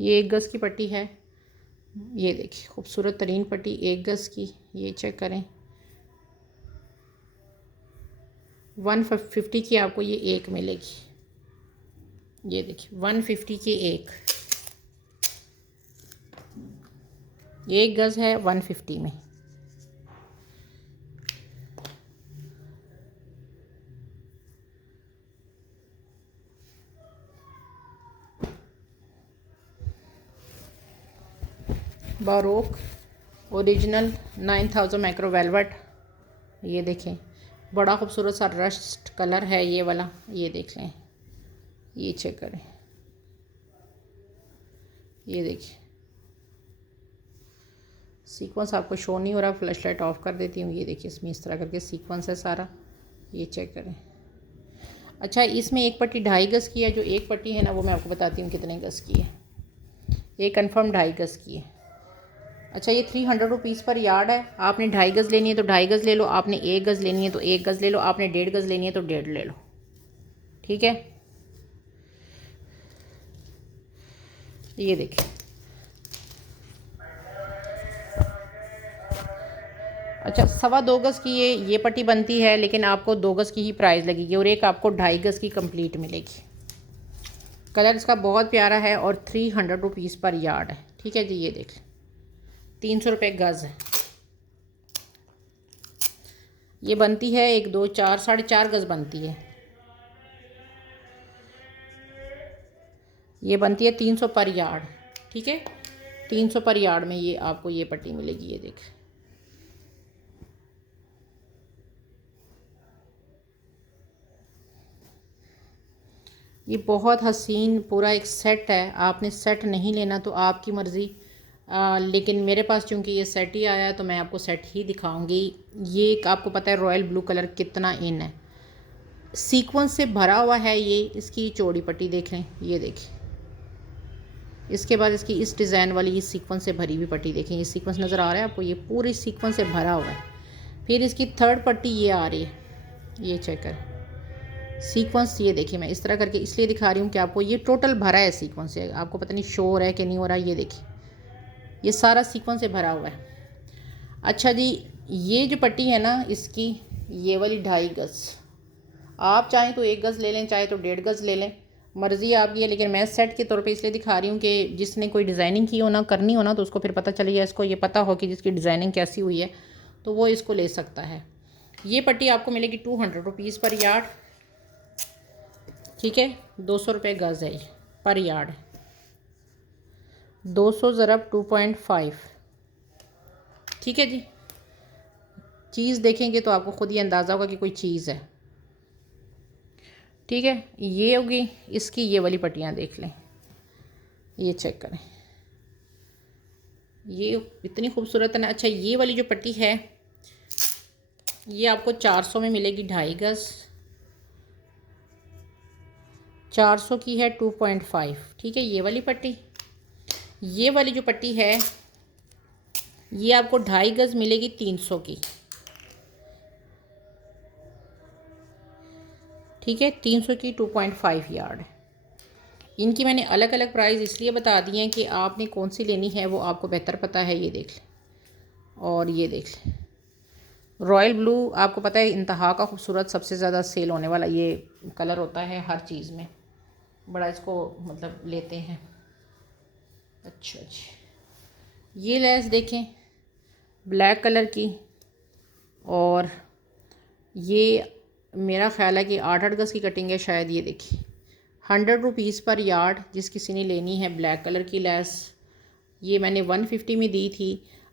ये 1 गज़ की पट्टी है। ये देखिए खूबसूरत तरीन पट्टी 1 गज़ की, ये चेक करें। 150 की आपको ये एक मिलेगी। ये देखिए 150 की एक, 1 गज़ है 150 में। Barog original 9000 micro velvet. ये देखें बड़ा खूबसूरत सा रस्ट कलर है ये वाला, ये देख लें, ये चेक करें। ये देखिए सीक्वेंस आपको शो नहीं हो रहा, फ्लैश लाइट ऑफ कर देती हूँ। ये देखिए इसमें इस तरह करके सीक्वेंस है सारा, ये चेक करें। अच्छा इसमें एक पट्टी 2.5 गज़ की है, जो एक पट्टी है ना वो मैं आपको बताती हूँ कितने गज़ की है। ये कंफर्म 2.5 गज़ की है। अच्छा ये 300 रुपीज़ पर यार्ड है। आपने 2.5 गज़ लेनी है तो 2.5 गज़ ले लो, आपने 1 गज़ लेनी है तो 1 गज़ ले लो, आपने 1.5 गज़ लेनी है तो 1.5 ले लो, ठीक है। ये देखिए अच्छा 2.25 गज़ की ये पट्टी बनती है, लेकिन आपको 2 गज़ की ही प्राइस लगेगी और एक आपको 2.5 गज़ की कंप्लीट मिलेगी। कलर इसका बहुत प्यारा है और 300 रुपीज़ पर यार्ड है, ठीक है जी। ये देख लें 300 रुपये गज़ है। ये बनती है 1 2 4 4.5 गज़ बनती है। ये बनती है 300 पर यार्ड, ठीक है। 300 पर यार्ड में ये आपको ये पट्टी मिलेगी। ये देख ये बहुत हसीन पूरा एक सेट है। आपने सेट नहीं लेना तो आपकी मर्ज़ी, लेकिन मेरे पास चूँकि ये सेट ही आया है तो मैं आपको सेट ही दिखाऊंगी। ये एक आपको पता है रॉयल ब्लू कलर कितना इन है, सीक्वेंस से भरा हुआ है। ये इसकी चौड़ी पट्टी देख लें, ये देखिए। इसके बाद इसकी इस डिज़ाइन वाली ये सीक्वेंस से भरी हुई पट्टी देखें, ये सीक्वेंस नज़र आ रहा है आपको, ये पूरी सीक्वेंस से भरा हुआ है। फिर इसकी थर्ड पट्टी ये आ रही है, ये चेक कर सीक्वेंस। ये देखिए मैं इस तरह करके इसलिए दिखा रही हूँ कि आपको ये टोटल भरा है सीक्वेंस से। आपको पता नहीं शो हो रहा है कि नहीं हो रहा। ये देखिए ये सारा सीक्वेंस से भरा हुआ है। अच्छा जी ये जो पट्टी है ना इसकी, ये वाली 2.5 गज़, आप चाहें तो 1 गज़ ले लें, चाहे तो 1.5 गज़ ले लें, मर्ज़ी आपकी है। लेकिन मैं सेट के तौर पे इसलिए दिखा रही हूँ कि जिसने कोई डिज़ाइनिंग की हो ना, करनी हो ना, तो उसको फिर पता चले या इसको ये पता हो कि जिसकी डिज़ाइनिंग कैसी हुई है तो वो इसको ले सकता है। ये पट्टी आपको मिलेगी 200 रुपीज़ पर यार्ड, ठीक है। 200 रुपये गज़ है ये पर यार्ड, 200 ज़रब 2.5, ठीक है जी। चीज़ देखेंगे तो आपको ख़ुद ही अंदाज़ा होगा कि कोई चीज़ है, ठीक है। ये होगी इसकी, ये वाली पट्टियाँ देख लें, ये चेक करें, ये इतनी खूबसूरत है ना। अच्छा ये वाली जो पट्टी है ये आपको 400 में मिलेगी, 2.5 गज़, 400 की है 2.5, ठीक है। ये वाली पट्टी, ये वाली जो पट्टी है ये आपको 2.5 गज़ मिलेगी 300 की, ठीक है। 300 की 2.5 यार्ड। इनकी मैंने अलग अलग प्राइस इसलिए बता दिए हैं कि आपने कौन सी लेनी है वो आपको बेहतर पता है। ये देख लें, और ये देख लें रॉयल ब्लू, आपको पता है इंतहा का खूबसूरत, सबसे ज़्यादा सेल होने वाला ये कलर होता है हर चीज़ में, बड़ा इसको मतलब लेते हैं। अच्छा अच्छा ये लेस देखें ब्लैक कलर की, और ये मेरा ख़्याल है कि 8 गज़ की कटिंग है शायद। ये देखिए 100 रुपीज़ पर यार्ड, जिस किसी ने लेनी है ब्लैक कलर की लेस, ये मैंने 150 में दी थी।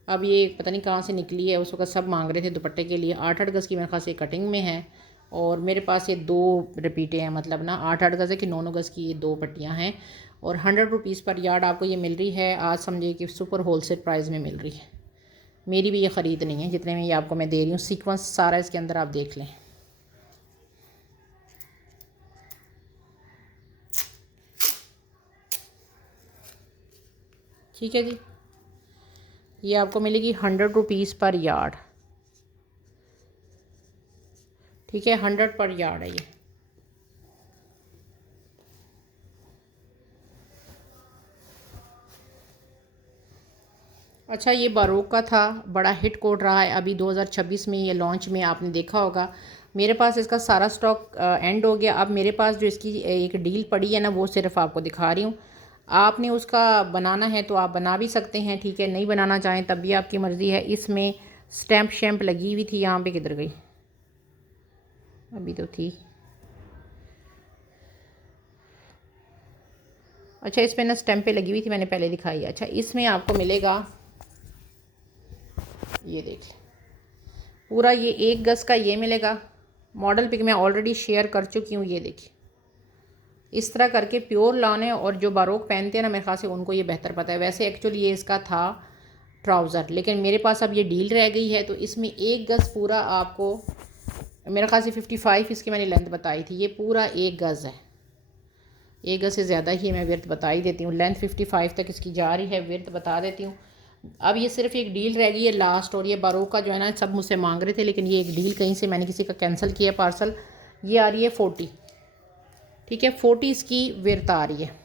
अब ये पता नहीं कहाँ से निकली है, उस वक्त सब मांग रहे थे दुपट्टे के लिए। 8 गज़ की मेरे ख्याल से कटिंग में है, और मेरे पास ये 2 रिपीटें हैं, मतलब ना 8 गज़ है कि 9 गज़ की ये 2 पट्टियाँ हैं, और 100 रुपीज़ पर यार्ड आपको ये मिल रही है। आज समझिए कि सुपर होलसेल प्राइस में मिल रही है। मेरी भी ये ख़रीद नहीं है, जितने में ये आपको मैं दे रही हूँ। सीक्वेंस सारा इसके अंदर आप देख लें, ठीक है जी। ये आपको मिलेगी 100 रुपीज़ पर यार्ड, ठीक है। 100 पर यार्ड है ये। अच्छा, ये बारोक का था, बड़ा हिट कोड रहा है। अभी 2026 में ये लॉन्च में आपने देखा होगा। मेरे पास इसका सारा स्टॉक एंड हो गया। अब मेरे पास जो इसकी एक डील पड़ी है ना, वो सिर्फ आपको दिखा रही हूँ। आपने उसका बनाना है तो आप बना भी सकते हैं, ठीक है। नहीं बनाना चाहें तब भी आपकी मर्ज़ी है। इसमें स्टैम्प शैम्प लगी हुई थी, यहाँ पे किधर गई? अभी तो थी। अच्छा, इसमें ना स्टैम्प पे लगी हुई थी, मैंने पहले दिखाई। अच्छा, इसमें आपको मिलेगा, ये देखिए, पूरा ये 1 गज़ का ये मिलेगा। मॉडल पिक मैं ऑलरेडी शेयर कर चुकी हूँ, ये देखिए। इस तरह करके प्योर लॉन है, और जो बारोक पहनते हैं ना, मेरे ख्याल से उनको ये बेहतर पता है। वैसे एक्चुअली ये इसका था ट्राउज़र, लेकिन मेरे पास अब ये डील रह गई है, तो इसमें 1 गज़ पूरा आपको, मेरे ख्याल से 55 इसकी मैंने लेंथ बताई थी। ये पूरा 1 गज़ है। 1 गज़ से ज़्यादा ही मैं विर्थ बता ही देती हूँ। लेंथ 55 तक इसकी जा रही है, विर्थ बता देती हूँ। अब ये सिर्फ एक डील रह गई है लास्ट। और ये बारोक का जो है ना, सब मुझसे मांग रहे थे, लेकिन ये एक डील कहीं से मैंने किसी का कैंसिल किया पार्सल। ये आ रही है 40, ठीक है। 40 इसकी विर्थ आ रही है।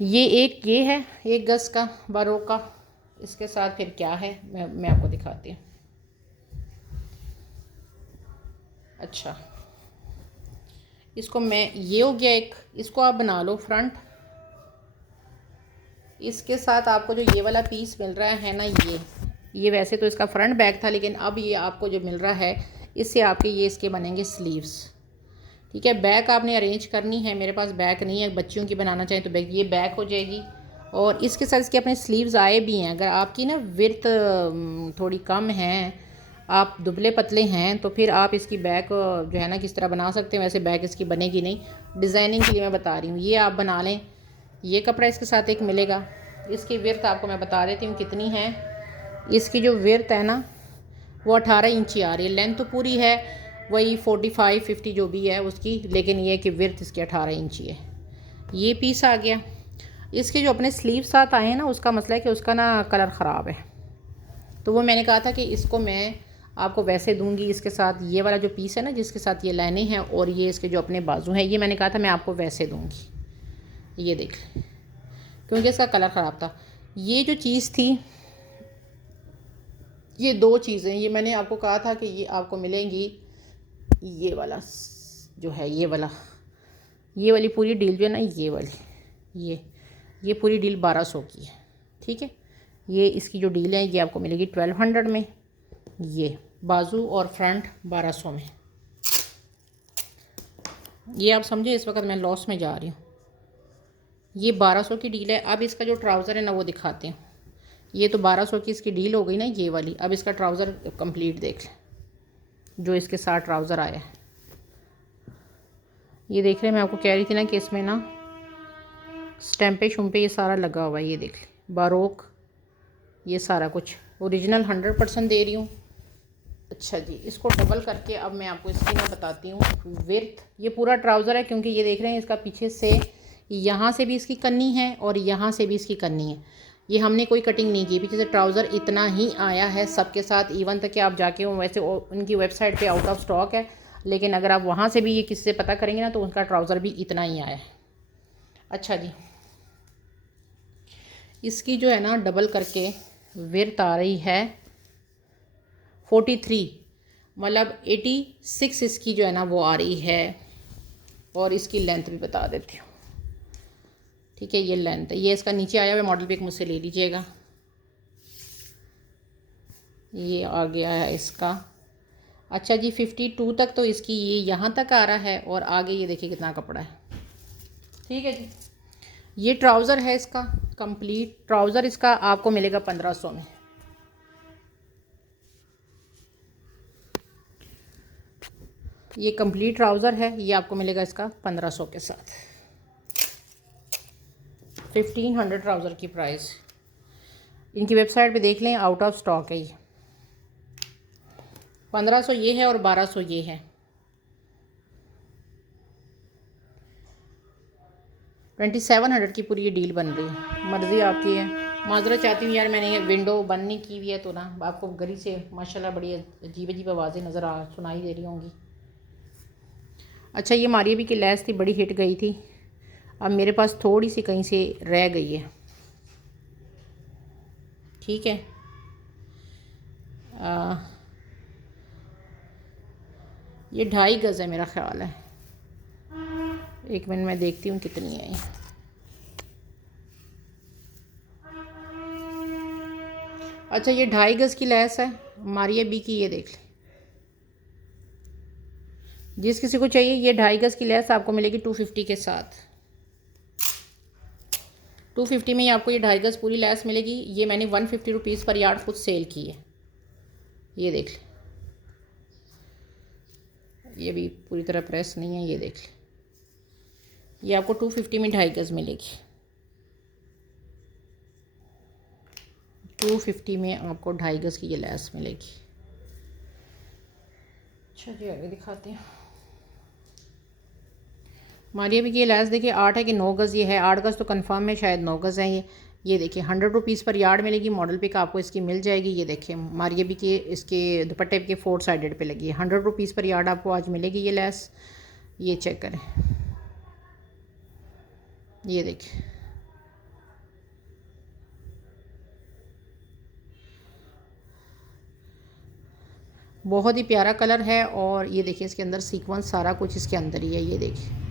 ये है 1 गज़ का बारोक का। इसके साथ फिर क्या है, मैं आपको दिखाती हूँ। अच्छा, इसको मैं, ये हो गया एक, इसको आप बना लो फ्रंट। इसके साथ आपको जो ये वाला पीस मिल रहा है ना, ये वैसे तो इसका फ्रंट बैक था, लेकिन अब ये आपको जो मिल रहा है, इससे आपके ये इसके बनेंगे स्लीव्स, ठीक है। बैक आपने अरेंज करनी है। मेरे पास बैक नहीं है, बच्चियों की बनाना चाहें तो बैक, ये बैक हो जाएगी। और इसके साथ इसके अपने स्लीव्स आए भी हैं। अगर आपकी ना विर्थ थोड़ी कम है, आप दुबले पतले हैं, तो फिर आप इसकी बैक जो है ना, किस तरह बना सकते हैं। वैसे बैक इसकी बनेगी नहीं, डिज़ाइनिंग के लिए मैं बता रही हूँ। ये आप बना लें। ये कपड़ा इसके साथ एक मिलेगा। इसकी विर्थ आपको मैं बता देती हूँ कितनी है। इसकी जो विर्थ है ना, वो 18 इंची आ रही है। लेंथ तो पूरी है वही 45-50 जो भी है उसकी, लेकिन ये कि विर्थ इसकी 18 इंची है। ये पीस आ गया। इसके जो अपने स्लीव साथ आए हैं ना, उसका मसला है कि उसका ना कलर ख़राब है, तो वो मैंने कहा था कि इसको मैं आपको वैसे दूंगी। इसके साथ ये वाला जो पीस है ना, जिसके साथ ये लाने हैं, और ये इसके जो अपने बाजू हैं, ये मैंने कहा था मैं आपको वैसे दूंगी। ये देख लें, क्योंकि इसका कलर ख़राब था। ये जो चीज़ थी, ये 2 चीज़ें, ये मैंने आपको कहा था कि ये आपको मिलेंगी। ये वाला जो है, ये वाली पूरी डील जो है ना, ये वाली, ये पूरी डील 1200 की है, ठीक है। ये इसकी जो डील है, ये आपको मिलेगी 1200 में। ये बाजू और फ्रंट 1200 में। ये आप समझे, इस वक्त मैं लॉस में जा रही हूँ। ये 1200 की डील है। अब इसका जो ट्राउज़र है ना, वो दिखाते हैं। ये तो 1200 की इसकी डील हो गई ना, ये वाली। अब इसका ट्राउज़र कंप्लीट देख लें, जो इसके साथ ट्राउज़र आया है। ये देख रहे हैं, मैं आपको कह रही थी ना कि इसमें ना स्टैम्पे शुम्पे ये सारा लगा हुआ है। ये देख लें, बारोक, ये सारा कुछ ओरिजिनल 100% दे रही हूँ। अच्छा जी, इसको डबल करके अब मैं आपको इसकी ना बताती हूँ विर्थ। ये पूरा ट्राउज़र है, क्योंकि ये देख रहे हैं इसका पीछे से यहाँ से भी इसकी कन्नी है, और यहाँ से भी इसकी कन्नी है। ये हमने कोई कटिंग नहीं की, पीछे से ट्राउज़र इतना ही आया है सबके साथ। इवन तक कि आप जाके वैसे उनकी वेबसाइट पे आउट ऑफ स्टॉक है, लेकिन अगर आप वहाँ से भी ये किसी से पता करेंगे ना, तो उनका ट्राउज़र भी इतना ही आया है। अच्छा जी, इसकी जो है ना डबल करके विर्थ आ रही है 43, मतलब 86 इसकी जो है ना वो आ रही है। और इसकी लेंथ भी बता देती हूँ, ठीक है। ये लेंथ है, ये इसका नीचे आया हुआ मॉडल पिक मुझसे ले लीजिएगा। ये आ गया है इसका। अच्छा जी, 52 तक तो इसकी ये यहाँ तक आ रहा है, और आगे ये देखिए कितना कपड़ा है, ठीक है जी। ये ट्राउज़र है इसका कंप्लीट। ट्राउज़र इसका आपको मिलेगा 1500 में। ये कंप्लीट ट्राउज़र है, ये आपको मिलेगा इसका 1500 के साथ। 1500 ट्राउज़र की प्राइस। इनकी वेबसाइट पे देख लें, आउट ऑफ स्टॉक है ये। 1500 ये है और 1200 ये है। 2700 की पूरी ये डील बन रही है। मर्ज़ी आपकी है। माजरत चाहती हूँ यार, मैंने ये विंडो बंद नहीं की हुई है, तो ना आपको गली से माशाल्लाह बड़ी अजीब अजीब आवाज़ें सुनाई दे रही होंगी। अच्छा, ये मारिया भी की लैस थी, बड़ी हिट गई थी। अब मेरे पास थोड़ी सी कहीं से रह गई है। ठीक है। ये 2.5 गज़ है मेरा ख़्याल है। एक मिनट मैं देखती हूँ कितनी है ये। अच्छा, ये 2.5 गज़ की लैस है मारिया बी की, ये देख लें। जिस किसी को चाहिए ये 2.5 गज़ की लैस आपको मिलेगी 250 के साथ। 250 में ही आपको ये 2.5 गज़ पूरी लैस मिलेगी। ये मैंने 150 रुपीज़ पर यार्ड खुद सेल की है, ये देख लें। ये भी पूरी तरह प्रेस नहीं है, ये देख लें। ये आपको 250 में 2.5 गज़ मिलेगी। 250 में आपको 2.5 गज़ की ये लैस मिलेगी। अच्छा जी, आगे दिखाते हैं। मारिया भी ये लैस देखिए 8 है कि 9 गज़ ये है। 8 गज़ तो कंफर्म है, शायद 9 गज़ है ये देखिए 100 रुपीज़ पर यार्ड मिलेगी। मॉडल पिक आपको इसकी मिल जाएगी। ये देखिए मारिया भी के इसके दुपट्टे के 4 साइडेड पे लगी है। 100 रुपीज़ पर यार्ड आपको आज मिलेगी ये लैस। ये चेक करें, ये देखिए बहुत ही प्यारा कलर है। और ये देखिए इसके अंदर सीक्वेंस सारा कुछ इसके अंदर ही है, ये देखिए।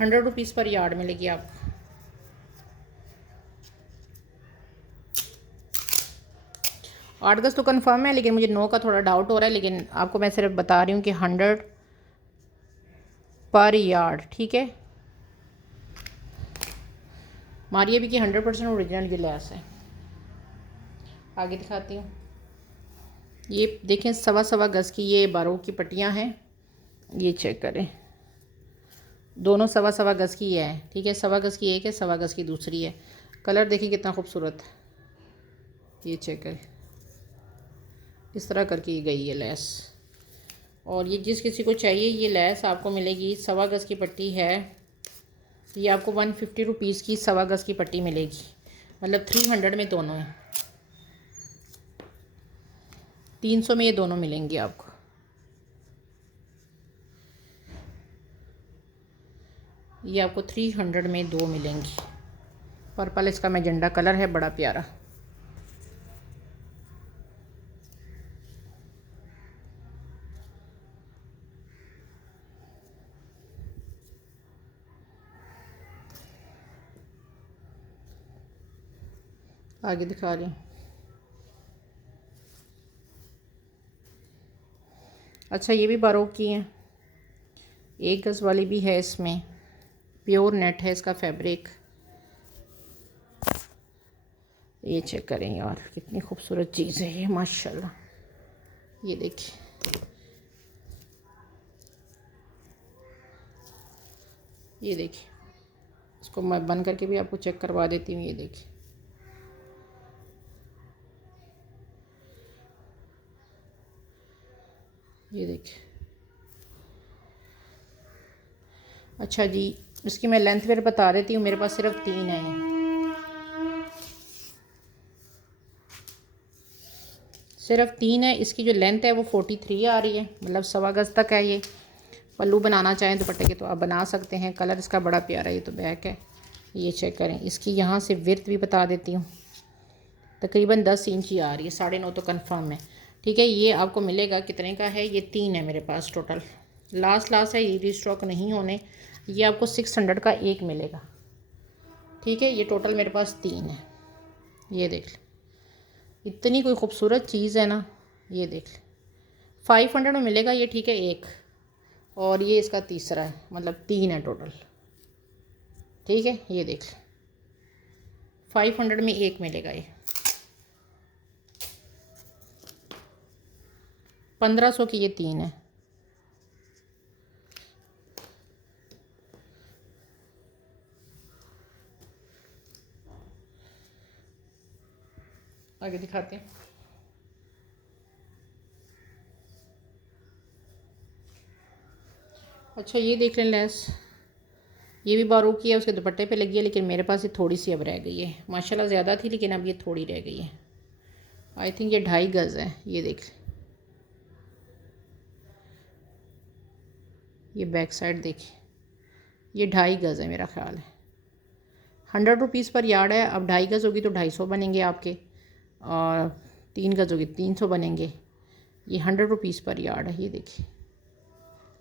₹100 पर यार्ड मिलेगी आपको। 8 गज़ तो कंफर्म है, लेकिन मुझे 9 का थोड़ा डाउट हो रहा है। लेकिन आपको मैं सिर्फ बता रही हूँ कि 100 पर यार्ड, ठीक है। मारिया भी की 100% ओरिजिनल ये लैस है। आगे दिखाती हूँ। ये देखें 1.25 गज़ की ये बारों की पट्टियाँ हैं, ये चेक करें। दोनों 1.25 गज़ की है, ठीक है। 1.25 गज़ की एक है, 1.25 गज़ की दूसरी है। कलर देखिए कितना खूबसूरत है, ये चेक करें। इस तरह करके गई है लैस। और ये जिस किसी को चाहिए ये लैस आपको मिलेगी। 1.25 गज़ की पट्टी है, ये आपको 150 रुपीज़ की 1.25 गज़ की पट्टी मिलेगी। मतलब 300 में दोनों हैं, 300 में ये दोनों मिलेंगी आपको। ये आपको 300 में दो मिलेंगी। पर्पल इसका मैजेंडा कलर है, बड़ा प्यारा। आगे दिखा रही हूँ। अच्छा, ये भी बारोक की हैं। 1 गज़ वाली भी है, इसमें प्योर नेट है इसका फैब्रिक। ये चेक करें यार, कितनी खूबसूरत चीज़ है ये, माशाल्लाह। ये देखिए, ये देखिए। इसको मैं बंद करके भी आपको चेक करवा देती हूँ। ये देखिए, ये देखिए। अच्छा जी, इसकी मैं लेंथ फिर बता देती हूँ। मेरे पास सिर्फ 3 है, सिर्फ 3 है। इसकी जो लेंथ है वो 43 आ रही है, मतलब 1.25 गज़ तक है। ये पल्लू बनाना चाहें दुपट्टे के तो आप बना सकते हैं। कलर इसका बड़ा प्यारा है। ये तो बैक है, ये चेक करें। इसकी यहाँ से विड्थ भी बता देती हूँ, तकरीबन 10 इंच ही आ रही है। 9.5 तो कंफर्म है, ठीक है। ये आपको मिलेगा कितने का है? ये 3 है मेरे पास टोटल। लास्ट है, ये रीस्टॉक नहीं होने। ये आपको 600 का एक मिलेगा, ठीक है। ये टोटल मेरे पास 3 है। ये देख लें, इतनी कोई ख़ूबसूरत चीज़ है ना, ये देख लें। 500 में मिलेगा ये, ठीक है, एक। और ये इसका तीसरा है, मतलब 3 है टोटल, ठीक है। ये देख लें, 500 में एक मिलेगा ये। 1500 की ये 3 है। आगे दिखाते हैं। अच्छा, ये देख लें लेस, ये भी बारीक की है, उसके दुपट्टे पे लगी है। लेकिन मेरे पास ये थोड़ी सी अब रह गई है। माशाल्लाह ज़्यादा थी, लेकिन अब ये थोड़ी रह गई है। आई थिंक ये 2.5 गज़ है, ये देख लें। ये बैक साइड देखिए, ये 2.5 गज़ है मेरा ख़्याल है। 100 रुपीज़ पर यार्ड है। अब 2.5 गज़ होगी तो 250 बनेंगे आपके, और 3 गज़ होगी 300 बनेंगे। ये 100 रुपीज़ पर यार्ड है। ये देखिए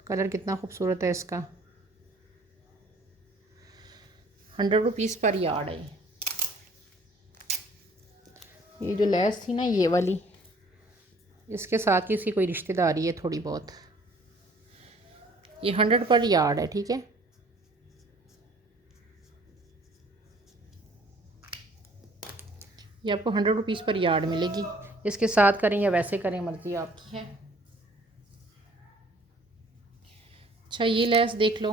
कलर कितना खूबसूरत है इसका। 100 रुपीज़ पर यार्ड है। ये जो लेस थी ना ये वाली, इसके साथ की इसकी कोई रिश्तेदारी है थोड़ी बहुत। ये 100 पर यार्ड है, ठीक है। ये आपको 100 रुपीज़ पर यार्ड मिलेगी। इसके साथ करें या वैसे करें, मर्ज़ी आपकी है। अच्छा ये लेस देख लो,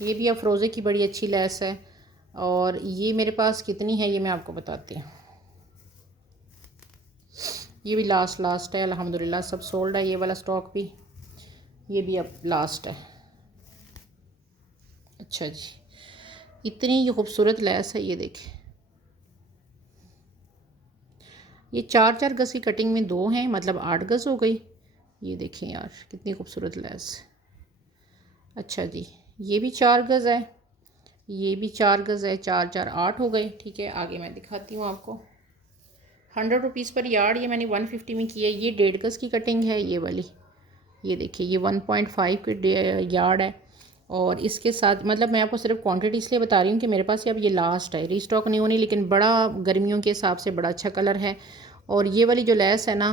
ये भी अफरोज़े की बड़ी अच्छी लेस है। और ये मेरे पास कितनी है ये मैं आपको बताती हूँ। ये भी लास्ट है अल्हम्दुलिल्लाह, सब सोल्ड है। ये वाला स्टॉक भी, ये भी अब लास्ट है। अच्छा जी, इतनी ये खूबसूरत लेस है। ये देखिए, ये 4-4 गज़ की कटिंग में 2 हैं, मतलब 8 गज़ हो गई। ये देखें यार कितनी खूबसूरत लेस। अच्छा जी, ये भी 4 गज़ है, ये भी 4 गज़ है, 4-4 8 हो गए। ठीक है, आगे मैं दिखाती हूँ आपको। 100 रुपीज़ पर यार्ड ये मैंने 150 में की है। ये 1.5 गज़ की कटिंग है ये वाली। ये देखिए ये 1.5 के यार्ड है। और इसके साथ मतलब मैं आपको सिर्फ क्वांटिटी इसलिए बता रही हूँ कि मेरे पास ये अब ये लास्ट है, रीस्टॉक नहीं होनी। लेकिन बड़ा गर्मियों के हिसाब से बड़ा अच्छा कलर है। और ये वाली जो लेस है ना,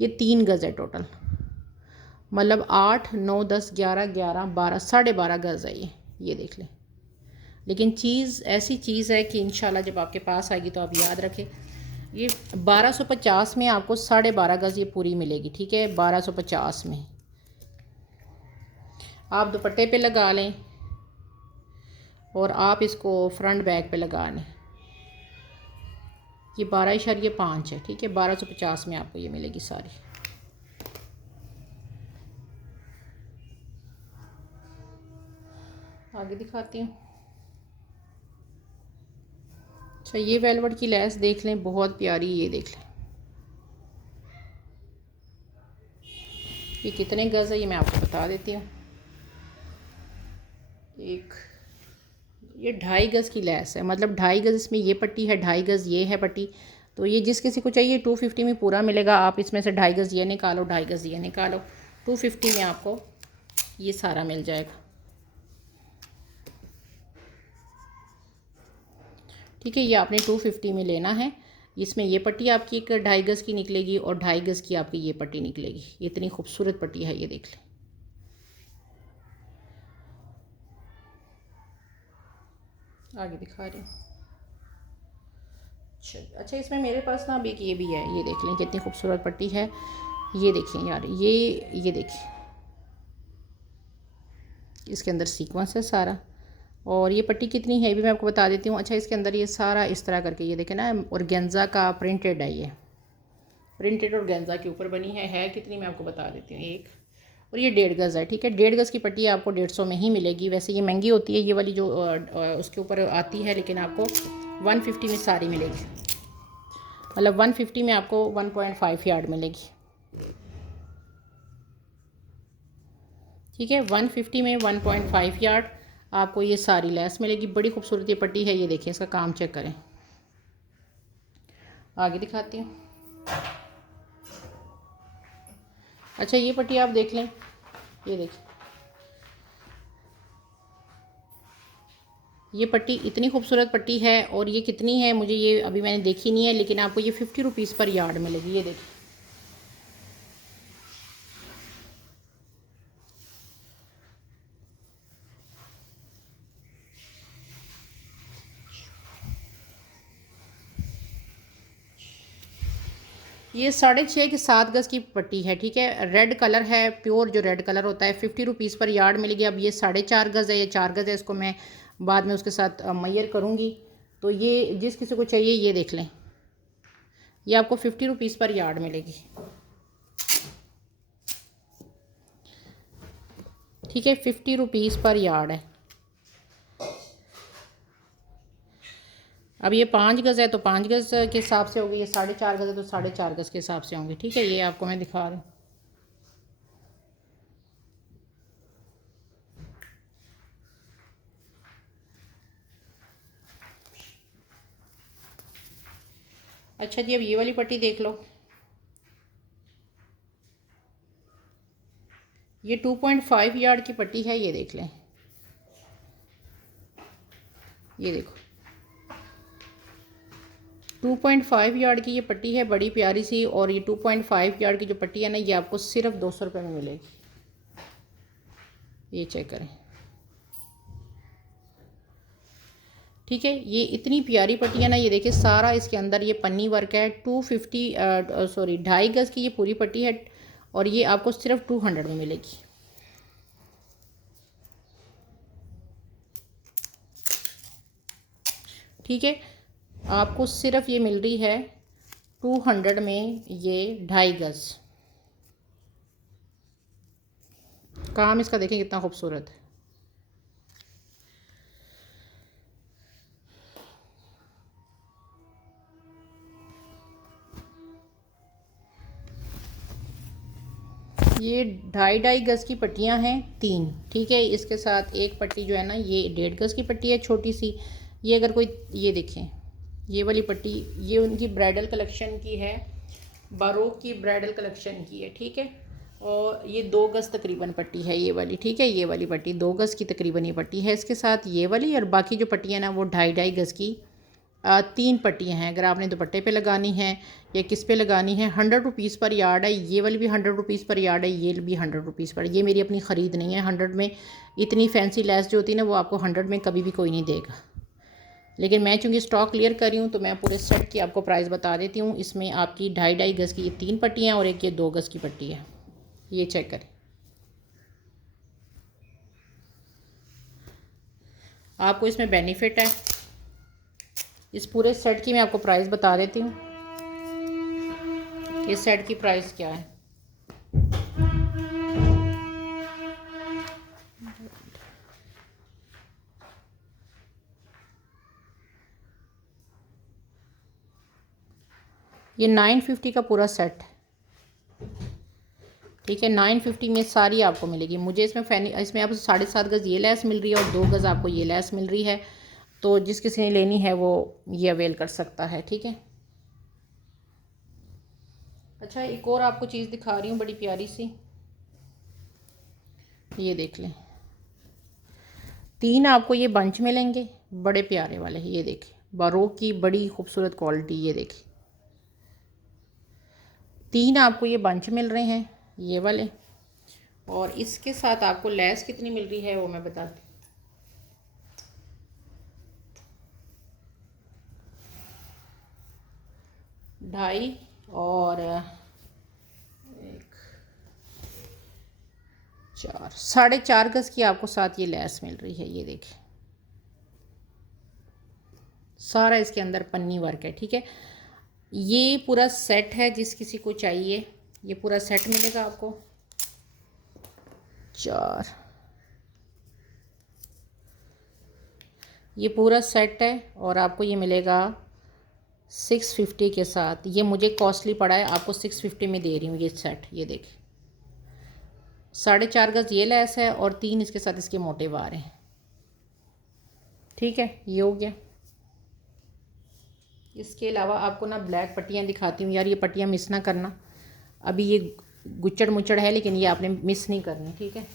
ये 3 गज़ है टोटल, मतलब 8 9 10 11 11 12 12.5 गज़ है ये देख लें। लेकिन चीज़ ऐसी चीज़ है कि इंशाल्लाह जब आपके पास आएगी तो आप याद रखें, ये 1250 में आपको 12.5 गज़ ये पूरी मिलेगी। ठीक है, 1250 में आप दुपट्टे पे लगा लें और आप इसको फ्रंट बैक पे लगा लें। ये 12.5 है। ठीक है, 1250 में आपको ये मिलेगी सारी। आगे दिखाती हूँ। अच्छा ये वेलवेट की लेस देख लें, बहुत प्यारी। ये देख लें ये कितने गज़ है ये मैं आपको बता देती हूँ। एक ये 2.5 गज़ की लेस है, मतलब 2.5 गज़ इसमें ये पट्टी है, 2.5 गज़ ये है पट्टी। तो ये जिस किसी को चाहिए 250 में पूरा मिलेगा। आप इसमें से 2.5 गज़ ये निकालो, 2.5 गज़ ये निकालो, 250 में आपको ये सारा मिल जाएगा। ठीक है, ये आपने 250 में लेना है। इसमें ये पट्टी आपकी एक 2.5 गज़ की निकलेगी और 2.5 गज़ की आपकी ये पट्टी निकलेगी। ये इतनी खूबसूरत पट्टी है, ये देख लें। आगे दिखा रही हूँ। अच्छा इसमें मेरे पास ना अभी एक ये भी है, ये देख लें कितनी खूबसूरत पट्टी है। ये देखें यार, ये देखिए, इसके अंदर सीक्वेंस है सारा। और ये पट्टी कितनी है भी मैं आपको बता देती हूँ। अच्छा इसके अंदर ये सारा इस तरह करके ये देखें ना, ऑर्गेन्जा का प्रिंटेड है। ये प्रिंटेड ऑर्गेन्जा के ऊपर बनी है कितनी मैं आपको बता देती हूँ, एक। और ये 1.5 गज़ है। ठीक है, 1.5 गज़ की पट्टी आपको 150 में ही मिलेगी। वैसे ये महंगी होती है ये वाली जो उसके ऊपर आती है, लेकिन आपको 150 में सारी मिलेगी। मतलब 150 में आपको 1.5 यार्ड मिलेगी। ठीक है, 150 में 1.5 यार्ड आपको ये सारी लेस मिलेगी। बड़ी खूबसूरत ये पट्टी है। ये देखिए, इसका काम चेक करें। आगे दिखाती हूँ। अच्छा ये पट्टी आप देख लें, ये देखिए, ये पट्टी इतनी खूबसूरत पट्टी है। और ये कितनी है मुझे ये अभी मैंने देखी नहीं है, लेकिन आपको ये 50 रुपीज़ पर यार्ड मिलेगी। ये देखिए, ये 6.5 की 7 गज़ की पट्टी है। ठीक है, रेड कलर है, प्योर जो रेड कलर होता है। 50 रुपीज़ पर यार्ड मिलेगी। अब ये 4.5 गज़ है, ये 4 गज़ है। इसको मैं बाद में उसके साथ मैयर करूँगी। तो ये जिस किसी को चाहिए ये देख लें, ये आपको 50 रुपीज़ पर यार्ड मिलेगी। ठीक है, 50 रुपीज़ पर यार्ड है। अब ये 5 गज़ है तो 5 गज़ के हिसाब से होगी। ये 4.5 गज़ है तो 4.5 गज़ के हिसाब से होंगे। ठीक है, ये आपको मैं दिखा रही हूँ। अच्छा जी, अब ये वाली पट्टी देख लो। ये 2.5 यार्ड की पट्टी है, ये देख लें, ये देखो 2.5 यार्ड की ये पट्टी है, बड़ी प्यारी सी। और ये 2.5 यार्ड की जो पट्टी है ना, ये आपको सिर्फ 200 रुपये में मिलेगी। ये चेक करें, ठीक है। ये इतनी प्यारी पट्टी है ना, ये देखिए सारा इसके अंदर ये पन्नी वर्क है। 250 गज़ की ये पूरी पट्टी है और ये आपको सिर्फ 200 में मिलेगी। ठीक है, आपको सिर्फ ये मिल रही है 200 में, ये 2.5 गज़। काम इसका देखें कितना खूबसूरत है। ये 2.5 गज़ की पट्टियाँ हैं 3, ठीक है। इसके साथ एक पट्टी जो है ना, ये 1.5 गज़ की पट्टी है छोटी सी। ये अगर कोई, ये देखें ये वाली पट्टी, ये उनकी ब्राइडल कलेक्शन की है, बारोक की ब्राइडल कलेक्शन की है, ठीक है। और ये 2 गज़ तकरीबन पट्टी है ये वाली, ठीक है। ये वाली पट्टी 2 गज़ की तकरीबन ये पट्टी है। इसके साथ ये वाली और बाकी जो पट्टियाँ ना वो 2.5 गज़ की 3 पट्टियाँ हैं। अगर आपने दुपट्टे पे लगानी है या किस पे लगानी है, 100 रुपीज़ पर यार्ड है। ये वाली भी 100 रुपीज़ पर यार्ड है, ये भी 100 रुपीज़ पर। ये मेरी अपनी ख़रीद नहीं है। 100 में इतनी फैंसी लेस जो होती है ना, वो आपको 100 में कभी भी कोई नहीं देगा। लेकिन मैं चूँकि स्टॉक क्लियर कर रही हूँ तो मैं पूरे सेट की आपको प्राइस बता देती हूँ। इसमें आपकी 2.5 गज़ की ये 3 पट्टियाँ और एक ये 2 गज़ की पट्टी है। ये चेक करें, आपको इसमें बेनिफिट है। इस पूरे सेट की मैं आपको प्राइस बता देती हूँ, इस सेट की प्राइस क्या है। ये 950 का पूरा सेट है, ठीक है। 950 में सारी आपको मिलेगी। मुझे इसमें आपको 7.5 गज़ ये लेस मिल रही है और 2 गज़ आपको ये लेस मिल रही है। तो जिस किसी ने लेनी है वो ये अवेल कर सकता है, ठीक है। अच्छा, एक और आपको चीज़ दिखा रही हूँ बड़ी प्यारी सी, ये देख लें। 3 आपको ये बंच मिलेंगे बड़े प्यारे वाले, ये देखें बारोक की बड़ी खूबसूरत क्वालिटी। ये देखें 3 आपको ये बंच मिल रहे हैं ये वाले। और इसके साथ आपको लेस कितनी मिल रही है वो मैं बताती हूँ। 2.5 और 4, 4.5 गज़ की आपको साथ ये लेस मिल रही है। ये देखें सारा इसके अंदर पन्नी वर्क है, ठीक है। ये पूरा सेट है, जिस किसी को चाहिए ये पूरा सेट मिलेगा आपको। 4, ये पूरा सेट है और आपको ये मिलेगा 650 के साथ। ये मुझे कॉस्टली पड़ा है, आपको 650 में दे रही हूँ ये सेट। ये देखें 4.5 गज़ ये लेस है और 3 इसके साथ इसके मोटे वार हैं, ठीक है। ये हो गया। इसके अलावा आपको ना ब्लैक पट्टियाँ दिखाती हूँ। यार ये पट्टियाँ मिस ना करना, अभी ये गुच्चड़ मुच्चड़ है लेकिन ये आपने मिस नहीं करनी, ठीक है।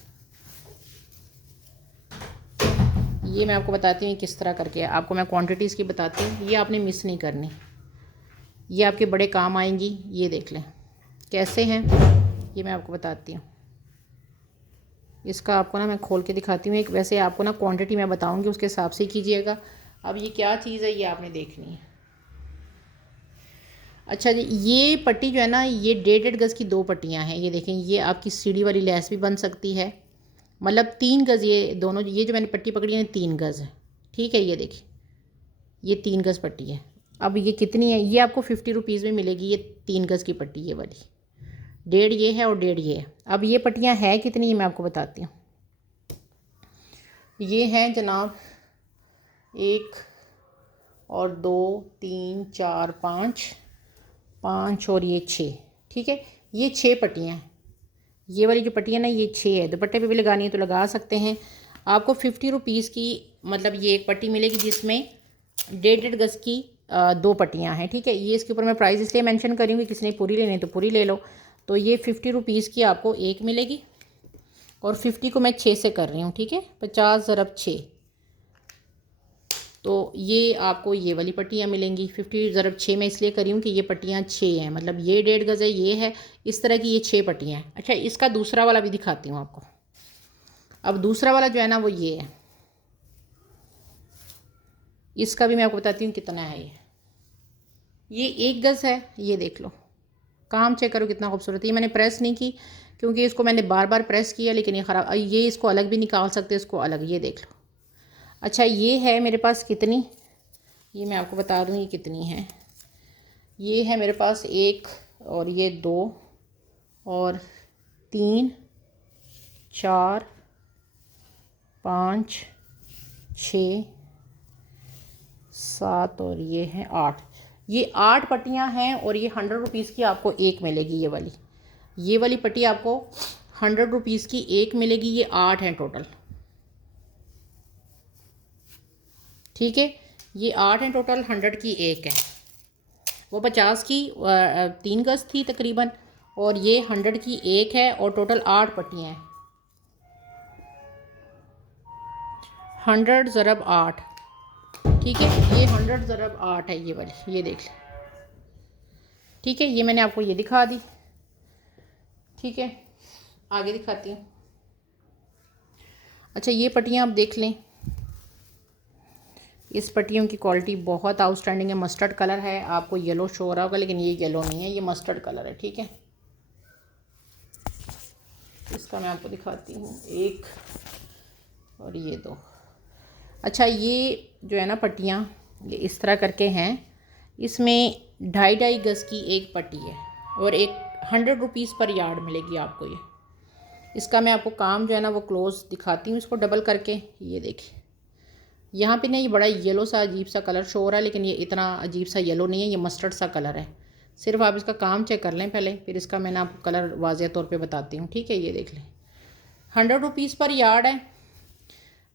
ये मैं आपको बताती हूँ किस तरह करके, आपको मैं क्वांटिटी इसकी बताती हूँ, ये आपने मिस नहीं करनी, ये आपके बड़े काम आएंगी। ये देख लें कैसे हैं, ये मैं आपको बताती हूँ। इसका आपको ना मैं खोल के दिखाती हूँ एक, वैसे आपको ना क्वांटिटी मैं बताऊँगी उसके हिसाब से कीजिएगा। अब ये क्या चीज़ है ये आपने देखनी है। अच्छा जी, ये पट्टी जो है ना, ये 1.5 गज़ की 2 पट्टियाँ हैं। ये देखें ये आपकी सीढ़ी वाली लेस भी बन सकती है, मतलब 3 गज़ ये दोनों। ये जो मैंने पट्टी पकड़ी है 3 गज़ है, ठीक है। ये देखिए ये 3 गज़ पट्टी है। अब ये कितनी है, ये आपको 50 रुपीज़ में मिलेगी। ये 3 गज़ की पट्टी ये वाली, 1.5 ये है और 1.5 ये है। अब ये पट्टियाँ हैं कितनी, ये मैं आपको बताती हूँ। ये हैं जनाब 1 और 2 3 4 5 और ये 6, ठीक है। ये 6 पट्टियाँ हैं। ये वाली जो पट्टियाँ ना ये 6 है। दुपट्टे पे भी लगानी है तो लगा सकते हैं। आपको 50 रुपीज़ की मतलब ये एक पट्टी मिलेगी जिसमें 1.5 गज़ की 2 पट्टियाँ हैं, ठीक है। ये इसके ऊपर मैं प्राइस इसलिए मेंशन करी हूँ कि किसी ने पूरी लेनी तो पूरी ले लो। तो ये 50 रुपीज़ की आपको एक मिलेगी और 50 को मैं 6 से कर रही हूँ, ठीक है। 50 ज़रब 6, तो ये आपको ये वाली पट्टियाँ मिलेंगी। 50 ज़रब 6 मैं इसलिए करी हूँ कि ये पट्टियाँ 6 हैं, मतलब ये 1.5 गज़ है, ये है, इस तरह की ये 6 पट्टियाँ हैं। अच्छा, इसका दूसरा वाला भी दिखाती हूँ आपको। अब दूसरा वाला जो है ना वो ये है, इसका भी मैं आपको बताती हूँ कितना है। ये 1 गज़ है, ये देख लो, काम चेक करो कितना खूबसूरत है। ये मैंने प्रेस नहीं की क्योंकि इसको मैंने बार बार प्रेस किया, लेकिन ये ख़राब, ये इसको अलग भी निकाल सकते हैं, इसको अलग, ये देख लो। अच्छा, ये है मेरे पास कितनी, ये मैं आपको बता दूँ ये कितनी है। ये है मेरे पास 1 और ये 2 और 3 4 5 6 7 और ये है 8। ये 8 पट्टियाँ हैं और ये 100 रुपीज़ की आपको एक मिलेगी। ये वाली पट्टी आपको 100 रुपीज़ की एक मिलेगी। ये 8 हैं टोटल, ठीक है। ये 8 हैं टोटल, 100 की एक है। वो 50 की 3 गज़ थी तकरीबन, और ये 100 की एक है और टोटल 8 पट्टियाँ हैं। 100 ज़रब 8, ठीक है। ये 100 ज़रब 8 है ये वाली, ये देख लें, ठीक है। ये मैंने आपको ये दिखा दी, ठीक है। आगे दिखाती हूँ। अच्छा, ये पट्टियाँ आप देख लें, इस पट्टियों की क्वालिटी बहुत आउटस्टैंडिंग है। मस्टर्ड कलर है, आपको येलो शो हो रहा होगा, लेकिन ये येलो नहीं है, ये मस्टर्ड कलर है, ठीक है। इसका मैं आपको दिखाती हूँ, 1 और ये 2। अच्छा, ये जो है ना पट्टियाँ, ये इस तरह करके हैं। इसमें 2.5 गज़ की एक पट्टी है और एक 100 रुपीज़ पर यार्ड मिलेगी आपको ये। इसका मैं आपको काम जो है ना वो क्लोज दिखाती हूँ, इसको डबल करके। ये देखिए, यहाँ पे ना ये बड़ा येलो सा अजीब सा कलर शो हो रहा है, लेकिन ये इतना अजीब सा येलो नहीं है, ये मस्टर्ड सा कलर है। सिर्फ आप इसका काम चेक कर लें पहले, फिर इसका मैंने आपको कलर वाज़ेह तौर पे बताती हूँ, ठीक है। ये देख लें, 100 रुपीज़ पर यार्ड है।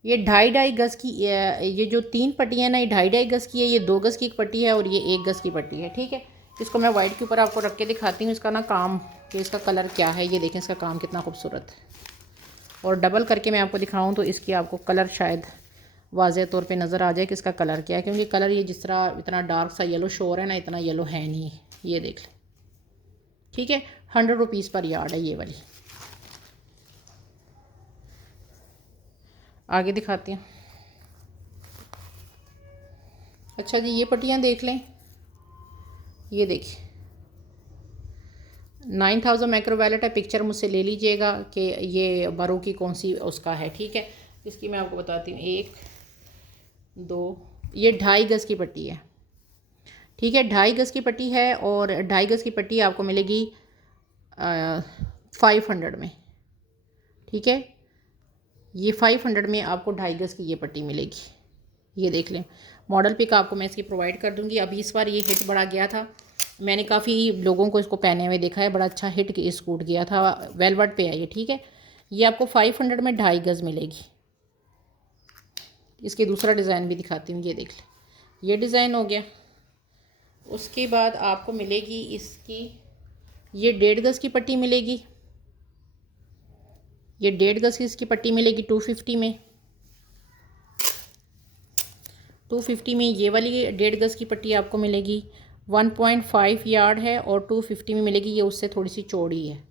ये 2.5 गज़ की, ये जो 3 पट्टियाँ हैं ना, ये 2.5 गज़ की है, ये 2 गज़ की एक पट्टी है और ये 1 गज़ की पट्टी है, ठीक है। इसको मैं वाइट के ऊपर आपको रख के दिखाती हूँ इसका ना काम, कि इसका कलर क्या है। ये देखें, इसका काम कितना खूबसूरत है। और डबल करके मैं आपको दिखाऊँ तो इसकी आपको कलर शायद वाज़ेह तौर पे नज़र आ जाए कि इसका कलर क्या है, क्योंकि कलर ये जिस तरह इतना डार्क सा येलो शो हो रहा है ना, इतना येलो है नहीं। ये देख लें, ठीक है। 100 रुपीज़ पर यार्ड है ये वाली। आगे दिखाती हूँ। अच्छा जी, ये पट्टियाँ देख लें, ये देखिए, 9000 माइक्रोवैलेट है। पिक्चर मुझसे ले लीजिएगा कि ये बारो की कौन सी उसका है, ठीक है। इसकी मैं आपको बताती हूँ, 1 2, ये 2.5 गज़ की पट्टी है, ठीक है। 2.5 गज़ की पट्टी है और 2.5 गज़ की पट्टी आपको मिलेगी 500 में, ठीक है। ये 500 में आपको 2.5 गज़ की ये पट्टी मिलेगी। ये देख लें, मॉडल पिक आपको मैं इसकी प्रोवाइड कर दूँगी। अभी इस बार ये हिट बड़ा गया था, मैंने काफ़ी लोगों को इसको पहने हुए देखा है, बड़ा अच्छा हिट सूट गया था। वेलवेट पे है ये, ठीक है। ये आपको 500 में 2.5 गज़ मिलेगी। इसके दूसरा डिज़ाइन भी दिखाती हूँ, ये देख लें, ये डिज़ाइन हो गया। उसके बाद आपको मिलेगी इसकी, ये 1.5 गज़ की पट्टी मिलेगी। ये 1.5 गज़ की इसकी पट्टी मिलेगी 250 में। 250 में ये वाली 1.5 गज़ की पट्टी आपको मिलेगी, 1.5 यार्ड है और 250 में मिलेगी। ये उससे थोड़ी सी चौड़ी है,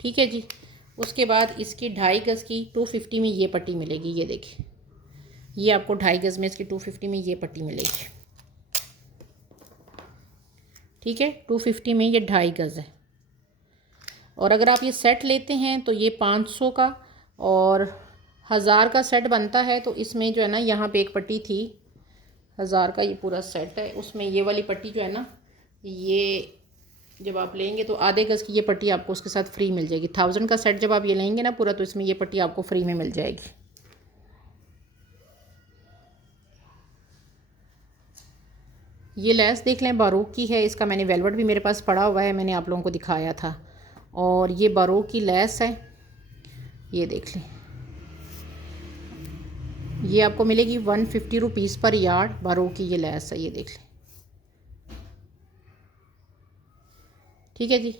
ठीक है जी। उसके बाद इसकी 2.5 गज़ की 250 में ये पट्टी मिलेगी। ये देखिए, ये आपको 2.5 गज़ में इसकी 250 में ये पट्टी मिलेगी, ठीक है। 250 में ये 2.5 गज़ है। और अगर आप ये सेट लेते हैं तो ये 500 का और 1000 का सेट बनता है। तो इसमें जो है ना, यहाँ पे एक पट्टी थी 1000 का, ये पूरा सेट है, उसमें ये वाली पट्टी जो है ना, ये जब आप लेंगे तो आधे गज़ की ये पट्टी आपको उसके साथ फ्री मिल जाएगी। 1000 का सेट जब आप ये लेंगे ना पूरा, तो इसमें ये पट्टी आपको फ्री में मिल जाएगी। ये लेस देख लें, बारोक की है। इसका मैंने वेलवेट भी मेरे पास पड़ा हुआ है, मैंने आप लोगों को दिखाया था। और ये बारोक की लेस है, ये देख लें, ये आपको मिलेगी 150 रुपीज़ पर यार्ड। बारोक की ये लेस है, ये देख लें, ठीक है जी।